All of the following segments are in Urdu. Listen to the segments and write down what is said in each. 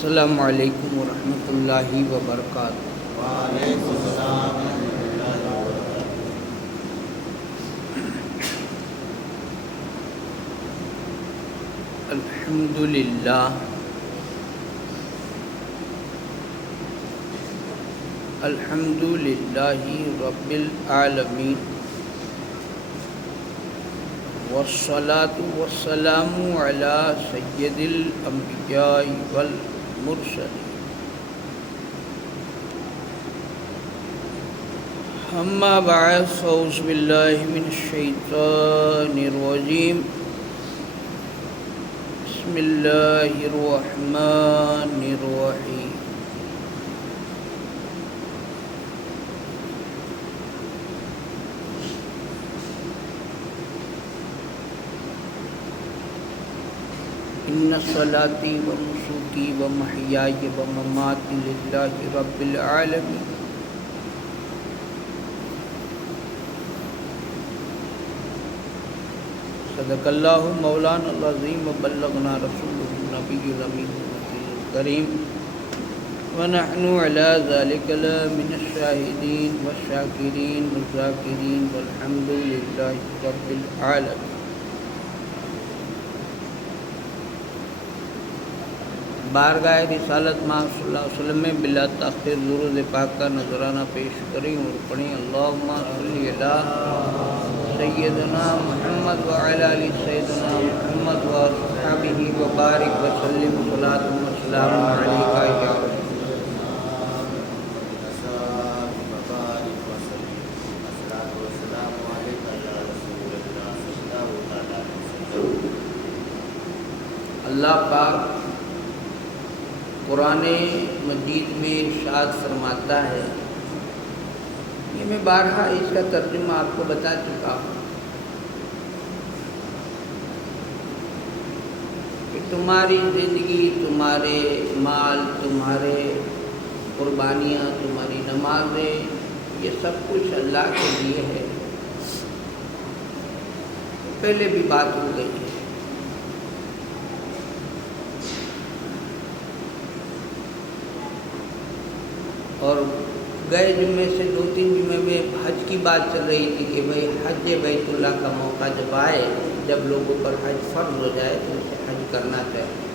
السلام علیکم ورحمۃ اللہ وبرکاتہ۔ وعلیکم السلام ورحمۃ اللہ وبرکاتہ۔ الحمدللہ الحمدللہ رب العالمین، والصلاة والسلام علی سید الانبیاء والمرسلین۔ اما بعد فاعوذ باللہ من الشیطان الرجیم، بسم اللہ الرحمن الرحیم۔ ان صلاتی و نسکی و محیای و مماتی للہ رب العالمین۔ صدق اللہ مولانا العظیم و بلغنا رسولہ النبی الامین الکریم، ونحن علی ذلک لمن الشاہدین والشاکرین والذاکرین والحمد للہ رب العالمین۔ بارگاہ رسالت ماں صلی اللہ علیہ وسلم میں بلا تاخیر درود پاک کا نذرانہ پیش کریں اور پڑھیں۔ اللہم صلی علی سیدنا محمد وعلی آل سیدنا محمد واصحابہ وبارک وسلم صلاۃ و سلام علیکہ یا رسول اللہ پاک قرآن مجید میں ارشاد فرماتا ہے، یہ میں بارہا اس کا ترجمہ آپ کو بتا چکا ہوں کہ تمہاری زندگی، تمہارے مال، تمہارے قربانیاں، تمہاری نمازیں، یہ سب کچھ اللہ کے لیے ہے۔ پہلے بھی بات ہو گئی ہے۔ اور گئے جمعے سے 2-3 جمعے میں حج کی بات چل رہی تھی کہ بھئی حج بیت اللہ کا موقع جب آئے، جب لوگوں پر حج فرض ہو جائے تو اسے حج کرنا چاہیے۔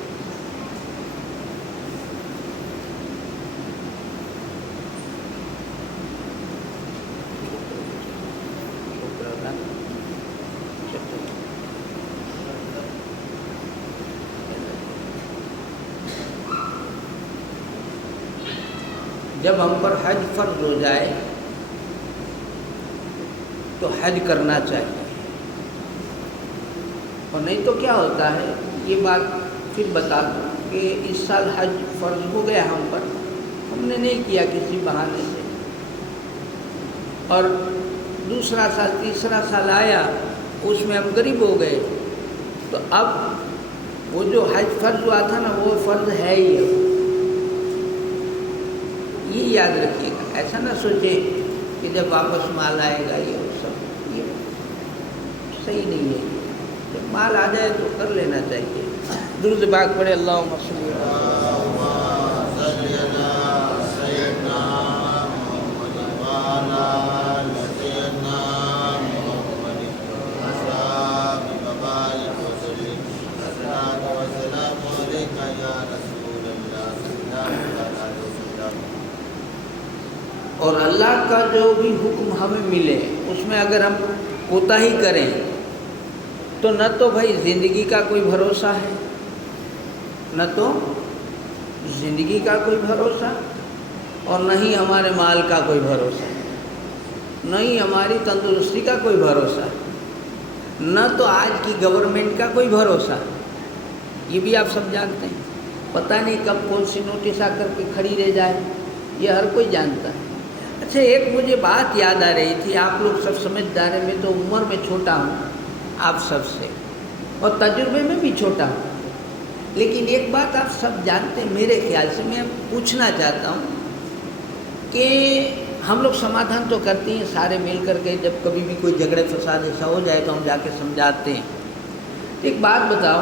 جب ہم پر حج فرض ہو جائے تو حج کرنا چاہیے، اور نہیں تو کیا ہوتا ہے، یہ بات پھر بتا دوں کہ اس سال حج فرض ہو گیا ہم پر، ہم نے نہیں کیا کسی بہانے سے، اور دوسرا سال، تیسرا سال آیا، اس میں ہم غریب ہو گئے، تو اب وہ جو حج فرض ہوا تھا نا، وہ فرض ہے ہی اب۔ یہ یاد رکھیے گا، ایسا نہ سوچے کہ جب واپس مال آئے گا یہ سب، یہ صحیح نہیں ہے۔ جب مال آ جائے تو کر لینا چاہیے۔ درود پاک پڑھے، اللہم صلی اور اللہ کا جو بھی حکم ہمیں ملے اس میں اگر ہم کوتاہی کریں تو نہ تو بھائی زندگی کا کوئی بھروسہ ہے، نہ تو زندگی کا کوئی بھروسہ، اور نہ ہی ہمارے مال کا کوئی بھروسہ، نہ ہی ہماری تندرستی کا کوئی بھروسہ، نہ تو آج کی گورنمنٹ کا کوئی بھروسہ۔ یہ بھی آپ سب جانتے ہیں، پتہ نہیں کب کون سی نوٹس آ کر کے کھڑی رہ جائے، یہ ہر کوئی جانتا ہے۔ اچھا، ایک مجھے بات یاد آ رہی تھی، آپ لوگ سب سمجھدار ہیں، میں تو عمر میں چھوٹا ہوں آپ سب سے، اور تجربے میں بھی چھوٹا ہوں، لیکن ایک بات آپ سب جانتے ہیں، میرے خیال سے میں پوچھنا چاہتا ہوں کہ ہم لوگ سمادھان تو کرتے ہیں سارے مل کر کے، جب کبھی بھی کوئی جھگڑے فساد ایسا ہو جائے تو ہم جا کے سمجھاتے ہیں۔ ایک بات بتاؤ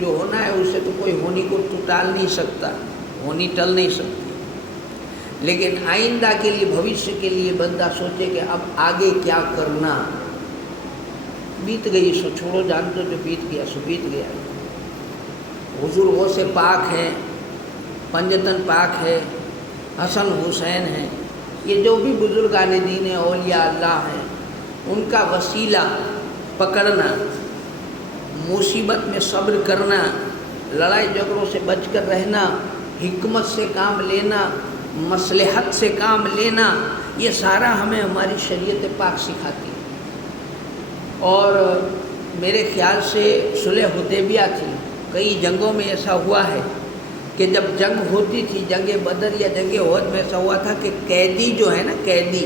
جو ہونا ہے اسے تو کوئی ہونی کو تو ٹال نہیں سکتا، ہونی ٹل نہیں سکتی، لیکن آئندہ کے لیے، بھوشیہ کے لیے بندہ سوچے کہ اب آگے کیا کرنا۔ بیت گئی سو چھوڑو، جان دو، جو بیت گیا سو بیت گیا۔ بزرگوں سے پاک ہیں، پنجتن پاک ہے، حسن حسین ہیں، یہ جو بھی بزرگان دین ہیں، اولیاء اللہ ہیں، ان کا وسیلہ پکڑنا، مصیبت میں صبر کرنا، لڑائی جھگڑوں سے بچ کر رہنا، حکمت سے کام لینا، مصلحت سے کام لینا، یہ سارا ہمیں ہماری شریعت پاک سکھاتی ہے۔ اور میرے خیال سے صلح حدیبیہ تھی، کئی جنگوں میں ایسا ہوا ہے کہ جب جنگ ہوتی تھی، جنگ بدر یا جنگ احد میں ایسا ہوا تھا کہ قیدی جو ہے نا، قیدی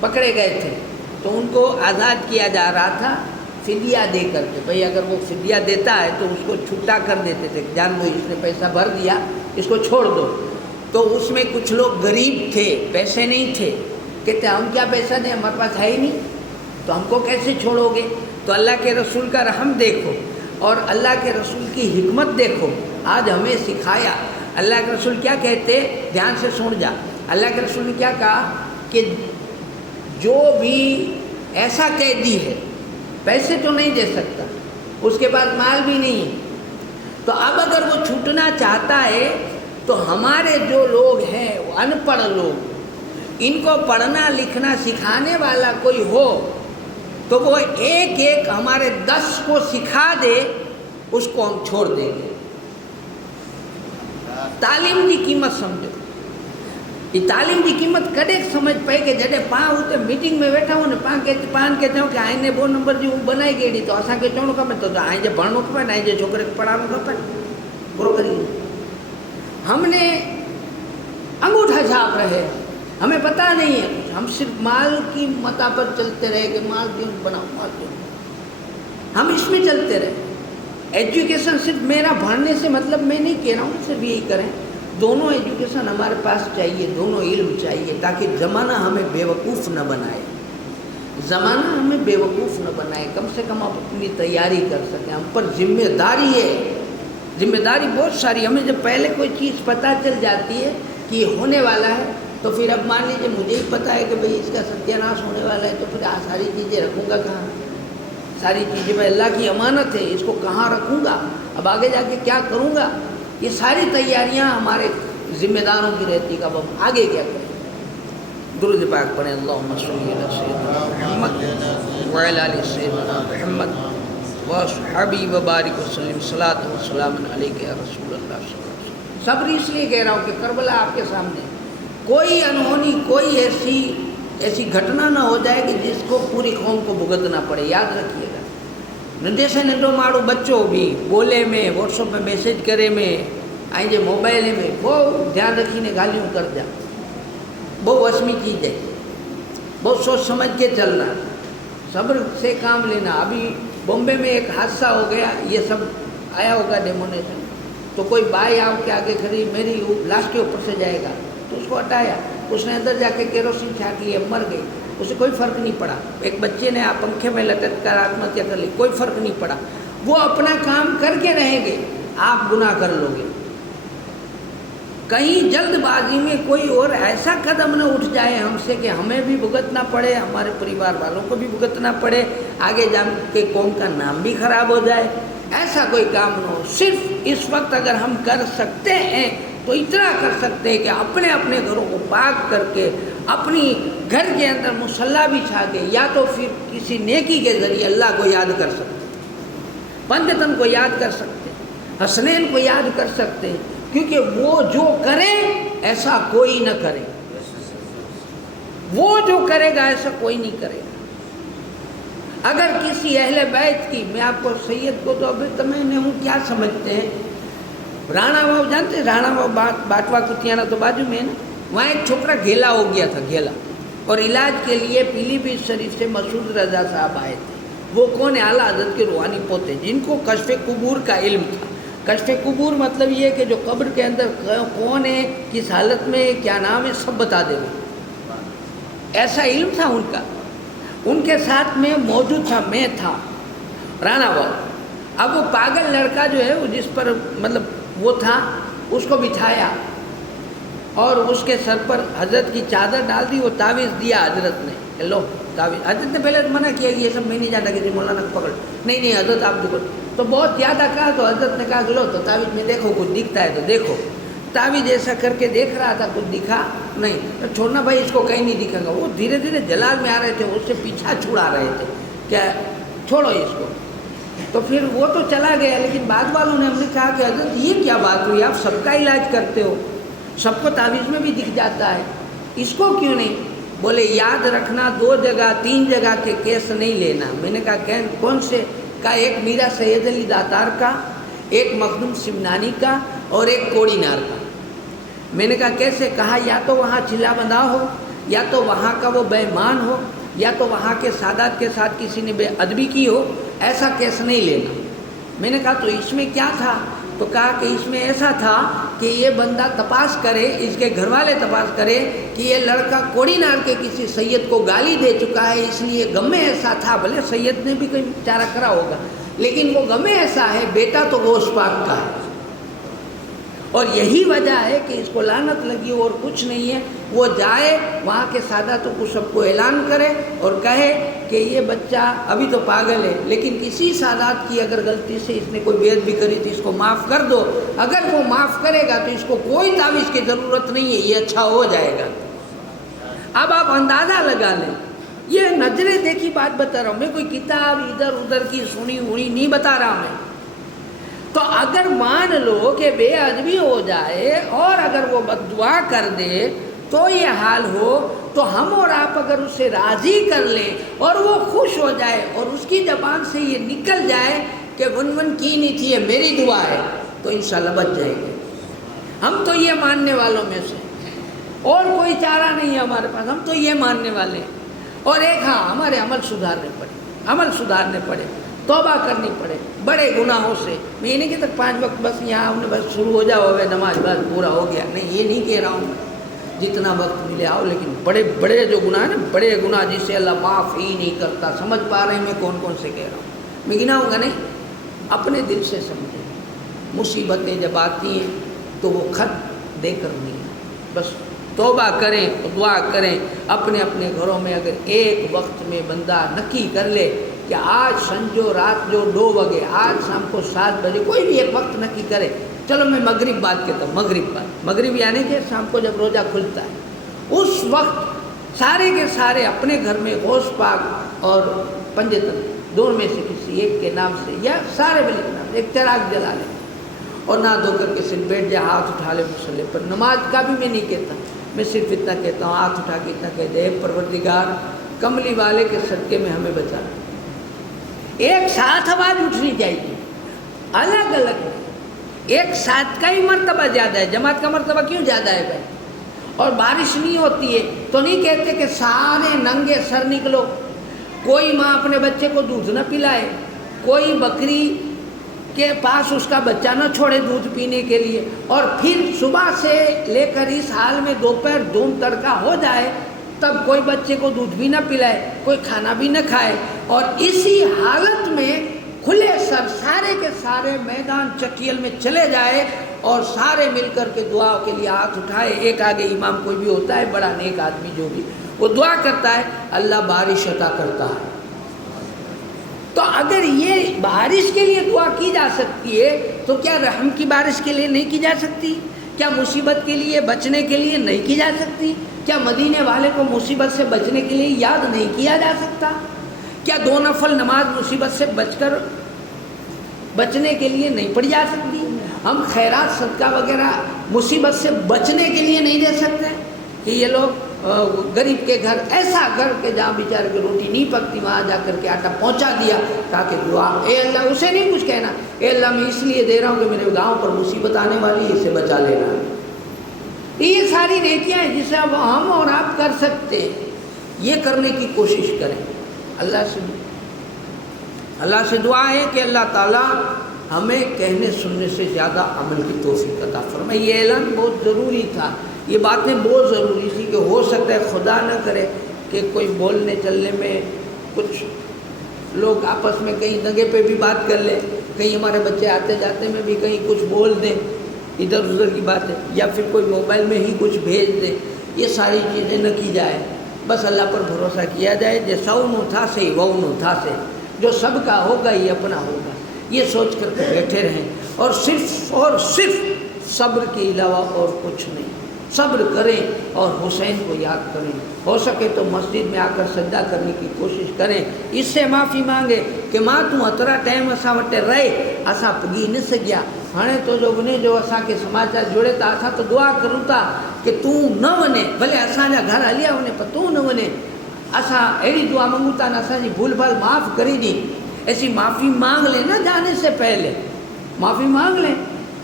پکڑے گئے تھے تو ان کو آزاد کیا جا رہا تھا فدیہ دے کر کے، بھئی اگر وہ فدیہ دیتا ہے تو اس کو چھٹا کر دیتے تھے، جان دو اس نے پیسہ بھر دیا، اس کو چھوڑ دو۔ تو اس میں کچھ لوگ غریب تھے، پیسے نہیں تھے، کہتے ہم کیا پیسہ دیں، ہمارے پاس ہے ہی نہیں، تو ہم کو کیسے چھوڑو گے؟ تو اللہ کے رسول کا رحم دیکھو اور اللہ کے رسول کی حکمت دیکھو، آج ہمیں سکھایا۔ اللہ کے رسول کیا کہتے، دھیان سے سن جا، اللہ کے رسول نے کیا کہا کہ جو بھی ایسا قیدی ہے، پیسے تو نہیں دے سکتا، اس کے پاس مال بھی نہیں ہے، تو اب اگر وہ چھوٹنا چاہتا ہے تو ہمارے جو لوگ ہیں ان پڑھ لوگ، ان کو پڑھنا لکھنا سکھانے والا کوئی ہو تو وہ ایک ایک ہمارے 10 کو سکھا دے، اس کو ہم چھوڑ دیں گے۔ تعلیم کی قیمت سمجھو، یہ تعلیم کی قیمت کدے سمجھ پائے کہ جڈے پاں ہوتے میٹنگ میں بیٹھا ہوں پان کہتے ہوں کہ آئیں وہ نمبر جو بنائی گئی تو اصا کے چوڑوں کھپے، تو آئیں جو پڑھنو کھپے، آئیں جو چھوکرے کو پڑھانو کھپے، پورو کریے۔ ہم نے انگوٹھا چھاپ رہے، ہمیں پتہ نہیں ہے کچھ، ہم صرف مال کی متا پر چلتے رہے کہ مال کیوں بناؤ، مال کیوں، ہم اس میں چلتے رہے۔ ایجوکیشن صرف میرا بڑھنے سے مطلب میں نہیں کہہ رہا ہوں صرف یہی کریں، دونوں ایجوکیشن ہمارے پاس چاہیے، دونوں علم چاہیے، تاکہ زمانہ ہمیں بیوقوف نہ بنائے، زمانہ ہمیں بیوقوف نہ بنائے، کم سے کم آپ اپنی تیاری کر سکیں۔ ہم پر ذمہ داری ہے، ذمہ داری بہت ساری۔ ہمیں جب پہلے کوئی چیز پتہ چل جاتی ہے کہ یہ ہونے والا ہے تو پھر اب مان لیجیے مجھے ہی پتہ ہے کہ بھئی اس کا ستیہ ناش ہونے والا ہے، تو پھر ساری چیزیں رکھوں گا کہاں؟ ساری چیزیں میں اللہ کی امانت ہے، اس کو کہاں رکھوں گا؟ اب آگے جا کے کیا کروں گا؟ یہ ساری تیاریاں ہمارے ذمہ داروں کی رہتی کہ اب ہم آگے کیا کریں۔ درود پاک پڑھیں، اللہم صلی علی سیدنا محمد وعلی آل سیدنا محمد وصحبہ وبارک وسلم، صلاۃ و سلام علیک یا رسول اللہ صلی اللہ علیہ وسلم۔ صبر اس لیے کہہ رہا ہوں کہ کربلا آپ کے سامنے، کوئی انہونی، کوئی ایسی گھٹنا نہ ہو جائے کہ جس کو پوری قوم کو بھگتنا پڑے، یاد رکھیے گا۔ ننڈے سے ننڈو ماڑو بچوں بھی بولے میں، واٹس ایپ میں میسج کرے میں، آئیں جے موبائل میں، وہ دھیان رکھینے گالیوں کر دیا، وہ وسمی چیز ہے، بہت سوچ سمجھ کے چلنا، صبر سے کام لینا۔ ابھی بمبے میں ایک حادثہ ہو گیا، یہ سب آیا ہوگا ڈیمونیشن، تو کوئی بھائی آؤ کے آگے کھڑی، میری لاش کے اوپر سے جائے گا، تو اس کو ہٹایا، اس نے اندر جا کے کیروسین چھانٹ لیے، مر گئی، اسے کوئی فرق نہیں پڑا۔ ایک بچے نے پنکھے میں لٹک کر آتم ہتیا کر لی، کوئی فرق نہیں پڑا۔ وہ اپنا کام کر کے رہیں گے، آپ گناہ کر لو گے۔ کہیں جلد بازی میں کوئی اور ایسا قدم نہ اٹھ جائے ہم سے کہ ہمیں بھی بھگتنا پڑے، ہمارے پریوار والوں کو بھی بھگتنا پڑے، آگے جا کے قوم کا نام بھی خراب ہو جائے، ایسا کوئی کام نہ ہو۔ صرف اس وقت اگر ہم کر سکتے ہیں تو اتنا کر سکتے ہیں کہ اپنے اپنے گھروں کو پاک کر کے، اپنی گھر کے اندر مصلی بچھا کے، یا تو پھر کسی نیکی کے ذریعے اللہ کو یاد کر سکتے ہیں، پنجتن کو یاد کر سکتے ہیں، حسنین کو یاد کر سکتے ہیں، کیونکہ وہ جو کرے ایسا کوئی نہ کرے، وہ جو کرے گا ایسا کوئی نہیں کرے گا۔ اگر کسی اہل بیت کی، میں آپ کو سید کو تو ابھی تمہیں ہوں کیا سمجھتے ہیں، رانا باؤ جانتے ہیں، رانا باؤ باٹوا کتیانا تو بازو میں ہے نا، وہاں ایک چھوکرا گھیلا ہو گیا تھا، گھیلا، اور علاج کے لیے پیلی بھیت شریف سے مسعود رضا صاحب آئے تھے۔ وہ کون ہے؟ اعلیٰ حضرت کے روحانی پوتے، جن کو کشف قبور کا علم تھا۔ کشف قبور مطلب یہ کہ جو قبر کے اندر کون ہے، کس حالت میں، کیا نام ہے، سب بتا دے گا، ایسا علم تھا ان کا۔ ان کے ساتھ میں موجود تھا، میں تھا، رانا باؤ، اب وہ پاگل لڑکا جو ہے وہ جس پر مطلب وہ تھا اس کو بٹھایا اور اس کے سر پر حضرت کی چادر ڈال دی، وہ تعویذ دیا حضرت نے، لو تعویذ۔ حضرت نے پہلے منع کیا کہ یہ سب میں نہیں جاتا کہ مولانا کو پکڑ، نہیں حضرت آپ دیکھو، تو بہت زیادہ کہا تو حضرت نے کہا کہ لو تو تعویذ میں دیکھو کچھ دکھتا ہے تو دیکھو۔ تعویذ ایسا کر کے دیکھ رہا تھا، کچھ دکھا نہیں، تو چھوڑنا بھائی اس کو کہیں نہیں دکھے گا۔ وہ دھیرے دھیرے جلال میں آ رہے تھے، اس سے پیچھا چھڑا رہے تھے، کیا چھوڑو اس کو۔ تو پھر وہ تو چلا گیا، لیکن بعد والوں نے ہم نے کہا کہ حضرت یہ کیا بات ہوئی، آپ سب کا علاج کرتے ہو، سب کو تعویذ میں بھی دکھ جاتا ہے، اس کو کیوں نہیں؟ بولے یاد رکھنا 2 جگہ 3 جگہ کے کیس نہیں لینا۔ میں نے کہا کون سے؟ کہا ایک میرا سید علی داتار کا، ایک مخدوم سمنانی کا، اور ایک کوڑی نار کا۔ میں نے کہا کیسے؟ کہا یا تو وہاں چلا بندہ ہو، یا تو وہاں کا وہ بے ایمان ہو، یا تو وہاں کے سادات کے ساتھ کسی نے بے ادبی کی ہو، ایسا کیس نہیں لینا۔ میں نے کہا تو اس میں کیا تھا؟ تو کہا کہ اس میں ایسا تھا کہ یہ بندہ تپاس کرے، اس کے گھر والے تپاس کرے کہ یہ لڑکا کوڑی نار کے کسی سید کو گالی دے چکا ہے، اس لیے غم میں ایسا تھا، بھلے سید نے بھی کوئی چارہ کرا ہوگا، لیکن وہ غم میں ایسا ہے، بیٹا تو غوث پاک کا ہے، اور یہی وجہ ہے کہ اس کو لعنت لگی اور کچھ نہیں ہے۔ وہ جائے وہاں کے ساداتوں کو سب کو اعلان کرے اور کہے کہ یہ بچہ ابھی تو پاگل ہے، لیکن کسی سادات کی اگر غلطی سے اس نے کوئی بے ادبی کری تو اس کو معاف کر دو، اگر وہ معاف کرے گا تو اس کو کوئی تعویذ کی ضرورت نہیں ہے، یہ اچھا ہو جائے گا۔ اب آپ اندازہ لگا لیں، یہ نظریں دیکھی بات بتا رہا ہوں میں، کوئی کتاب ادھر ادھر کی سنی ہوئی نہیں بتا رہا میں۔ تو اگر مان لو کہ بے ادبی ہو جائے اور اگر وہ بد دعا کر دے تو یہ حال ہو، تو ہم اور آپ اگر اسے راضی کر لیں اور وہ خوش ہو جائے اور اس کی زبان سے یہ نکل جائے کہ ون کی نہیں تھی، یہ میری دعا ہے، تو انشاءاللہ بچ جائیں گے۔ ہم تو یہ ماننے والوں میں سے ہیں، اور کوئی چارہ نہیں ہے ہمارے پاس، ہم تو یہ ماننے والے ہیں۔ اور ایک ہاں ہمارے عمل سدھارنے پڑے، توبہ کرنی پڑے بڑے گناہوں سے۔ میں یہ نہیں کہتا 5 وقت بس یہاں ہم نے بس شروع ہو جاؤ نماز بس پورا ہو گیا، نہیں یہ نہیں کہہ رہا ہوں میں، جتنا وقت ملے آؤ، لیکن بڑے بڑے جو گناہ ہیں نا، بڑے گناہ جسے اللہ معاف ہی نہیں کرتا، سمجھ پا رہے ہیں میں کون کون سے کہہ رہا ہوں؟ میں گناؤں گا نہیں، اپنے دل سے سمجھیں۔ مصیبتیں جب آتی ہیں تو وہ خط دے کر نہیں، بس توبہ کریں، دعا کریں۔ اپنے اپنے گھروں میں اگر ایک وقت میں بندہ نکی کر لے کہ آج سنجو رات جو 2 بجے، آج شام کو 7 بجے، کوئی بھی ایک وقت نکی کرے، چلو میں مغرب بعد کہتا ہوں، مغرب یعنی کہ شام کو جب روزہ کھلتا ہے، اس وقت سارے کے سارے اپنے گھر میں غوث پاک اور پنجتن دونوں میں سے کسی ایک کے نام سے یا سارے ولی کے نام سے ایک چراغ جلا لے اور نہا دھو کر کے صرف بیٹھ جائے، ہاتھ اٹھا لے مصلی پر۔ نماز کا بھی میں نہیں کہتا، میں صرف اتنا کہتا ہوں، ہاتھ اٹھا کے اتنا کہہ دے، پروردگار کملی والے کے صدقے میں ہمیں بچا۔ ایک ساتھ آواز اٹھنی چاہیے، الگ الگ، ایک ساتھ کا ہی مرتبہ زیادہ ہے، جماعت کا مرتبہ کیوں زیادہ ہے بھائی؟ اور بارش نہیں ہوتی ہے تو نہیں کہتے کہ سارے ننگے سر نکلو، کوئی ماں اپنے بچے کو دودھ نہ پلائے، کوئی بکری کے پاس اس کا بچہ نہ چھوڑے دودھ پینے کے لیے، اور پھر صبح سے لے کر اس حال میں دوپہر دھند تڑکا ہو جائے تب کوئی بچے کو دودھ بھی نہ پلائے، کوئی کھانا بھی نہ کھائے، اور اسی حالت میں کھلے سر سارے کے سارے میدان چٹیل میں چلے جائے اور سارے مل کر کے دعا کے لیے ہاتھ اٹھائے۔ ایک آگے امام کوئی بھی ہوتا ہے بڑا نیک آدمی جو بھی، وہ دعا کرتا ہے، اللہ بارش عطا کرتا ہے۔ تو اگر یہ بارش کے لیے دعا کی جا سکتی ہے تو کیا رحم کی بارش کے لیے نہیں کی جا سکتی؟ کیا مصیبت کے لیے بچنے کے لیے نہیں کی جا سکتی؟ کیا مدینے والے کو مصیبت سے بچنے کے لیے یاد نہیں کیا جا سکتا؟ کیا 2 نفل نماز مصیبت سے بچنے کے لیے نہیں پڑھی جا سکتی؟ ہم خیرات صدقہ وغیرہ مصیبت سے بچنے کے لیے نہیں دے سکتے کہ یہ لوگ غریب کے گھر، ایسا گھر کہ جہاں بیچارے کی روٹی نہیں پکتی وہاں جا کر کے آٹا پہنچا دیا تاکہ دعا، اے اللہ، اسے نہیں کچھ کہنا، اے اللہ میں اس لیے دے رہا ہوں کہ میرے گاؤں پر مصیبت آنے والی ہے، اسے بچا لینا۔ یہ ساری نیکیاں ہیں جسے اب ہم اور آپ کر سکتے ہیں، یہ کرنے کی کوشش کریں۔ اللہ سے دعا ہے کہ اللہ تعالیٰ ہمیں کہنے سننے سے زیادہ عمل کی توفیق عطا فرمائے۔ یہ اعلان بہت ضروری تھا، یہ باتیں بہت ضروری تھی کہ ہو سکتا ہے خدا نہ کرے کہ کوئی بولنے چلنے میں کچھ لوگ آپس میں کہیں دگے پہ بھی بات کر لیں، کہیں ہمارے بچے آتے جاتے میں بھی کہیں کچھ بول دیں ادھر ادھر کی باتیں، یا پھر کوئی موبائل میں ہی کچھ بھیج دے، یہ ساری چیزیں نہ کی جائے، بس اللہ پر بھروسہ کیا جائے، جو سونو تھا سے وونو تھا سے، جو سب کا ہوگا یہ اپنا ہوگا، یہ سوچ کر کے بیٹھے رہیں، اور صرف صبر کے علاوہ اور کچھ نہیں، صبر کریں اور حسین کو یاد کریں، ہو سکے تو مسجد میں آ کر سجدہ کرنے کی کوشش کریں، اس سے معافی مانگے کہ ماں تو اترا ٹائم اساں وٹے رہے اساں پگی نہ سگیا، ہانے تو جو ونے جو اساں کے سماچار جوڑے تا اساں تو دعا کروں تا کہ تو نہ ونے، بھلے اساں جا گھر ہلیا ونے پر تو نہ ونے، اساں اہڑی دعا منگوں تا اساں جی بھول بھال معاف کری دی، ایسی معافی مانگ لیں نا جانے سے پہلے، معافی مانگ لیں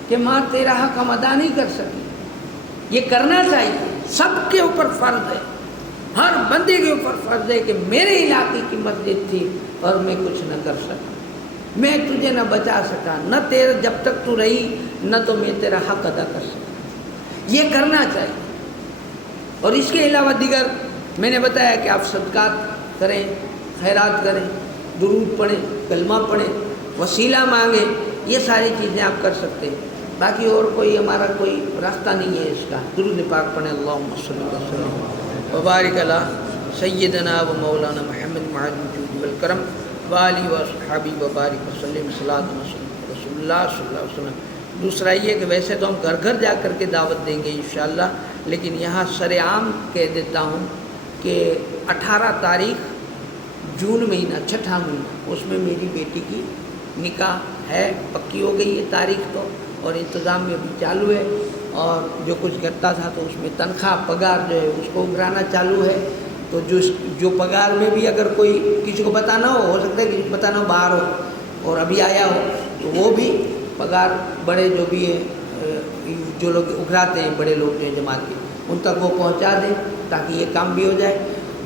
کہ ماں تیرا حق ہم ادا نہیں کر سکی، یہ کرنا چاہیے، سب کے اوپر فرض ہے، ہر بندے کے اوپر فرض ہے کہ میرے علاقے کی مسجد تھی اور میں کچھ نہ کر سکا، میں تجھے نہ بچا سکا، نہ تیرے جب تک تو رہی نہ تو میں تیرا حق ادا کر سکا، یہ کرنا چاہیے۔ اور اس کے علاوہ دیگر میں نے بتایا کہ آپ صدقات کریں، خیرات کریں، درود پڑھیں، کلمہ پڑھیں، وسیلہ مانگیں، یہ ساری چیزیں آپ کر سکتے ہیں، باقی اور کوئی ہمارا کوئی راستہ نہیں ہے اس کا۔ درود پاک پڑھیں، اللہم صلی اللہ علیہ وسلم وبارک علی سیدنا و مولانا محمد معاذ الجود والکرم وآلہ وصحبہ وبارک وسلم صلاۃ وسلم رسول اللہ صلی اللہ علیہ وسلم۔ دوسرا یہ کہ ویسے تو ہم گھر گھر جا کر کے دعوت دیں گے انشاءاللہ، لیکن یہاں سرعام کہہ دیتا ہوں کہ 18 تاریخ جون مہینہ، چھٹا مہینہ، اس میں میری بیٹی کی نکاح ہے، پکی ہو گئی ہے تاریخ تو، اور انتظام میں ابھی چالو ہے، اور جو کچھ کرتا تھا تو اس میں تنخواہ پگار جو ہے اس کو ابھرانا چالو ہے، تو جو پگار میں بھی اگر کوئی کسی کو پتہ نہ ہو سکتا ہے کسی کو پتہ نہ باہر ہو اور ابھی آیا ہو تو وہ بھی پگار بڑے جو بھی ہیں جو لوگ ابھراتے ہیں بڑے لوگ جو ہیں جماعت کے ان تک وہ پہنچا دیں تاکہ یہ کام بھی ہو جائے،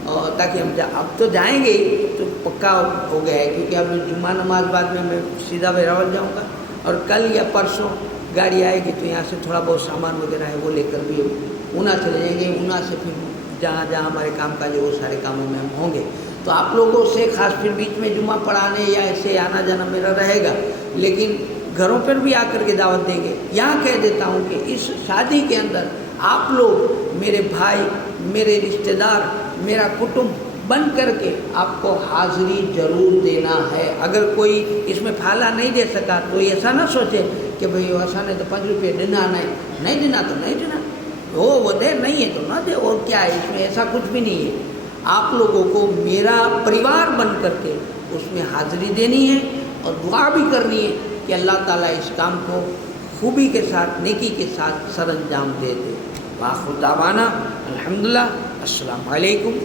اور تاکہ ہم اب تو جائیں گے تو پکا ہو گیا ہے، کیونکہ اب جمعہ نماز بعد میں سیدھا ویراول جاؤں گا، اور کل یا پرسوں گاڑی آئے گی تو یہاں سے تھوڑا بہت سامان وغیرہ ہے وہ لے کر بھی اونا چلے جائیں گے، اونا سے پھر جہاں جہاں ہمارے کام کاج ہے وہ سارے کاموں میں ہم ہوں گے، تو آپ لوگوں سے خاص پھر بیچ میں جمعہ پڑھانے یا ایسے آنا جانا میرا رہے گا، لیکن گھروں پر بھی آ کر کے دعوت دیں گے۔ یہاں کہہ دیتا ہوں کہ اس شادی کے اندر آپ لوگ میرے بھائی، میرے رشتہ دار، میرا کٹمب بن کر کے آپ کو حاضری ضرور دینا ہے، اگر کوئی اس میں پھالا نہیں دے سکا تو ایسا نہ سوچے کہ بھئی ایسا نے تو 5 روپے دینا نہیں دینا تو نہیں دینا، وہ دے نہیں ہے تو نہ دے، اور کیا ہے اس میں، ایسا کچھ بھی نہیں ہے، آپ لوگوں کو میرا پریوار بن کر کے اس میں حاضری دینی ہے اور دعا بھی کرنی ہے کہ اللہ تعالیٰ اس کام کو خوبی کے ساتھ، نیکی کے ساتھ سر انجام دے دے۔ وآخر دعوانا الحمدللہ، السلام علیکم۔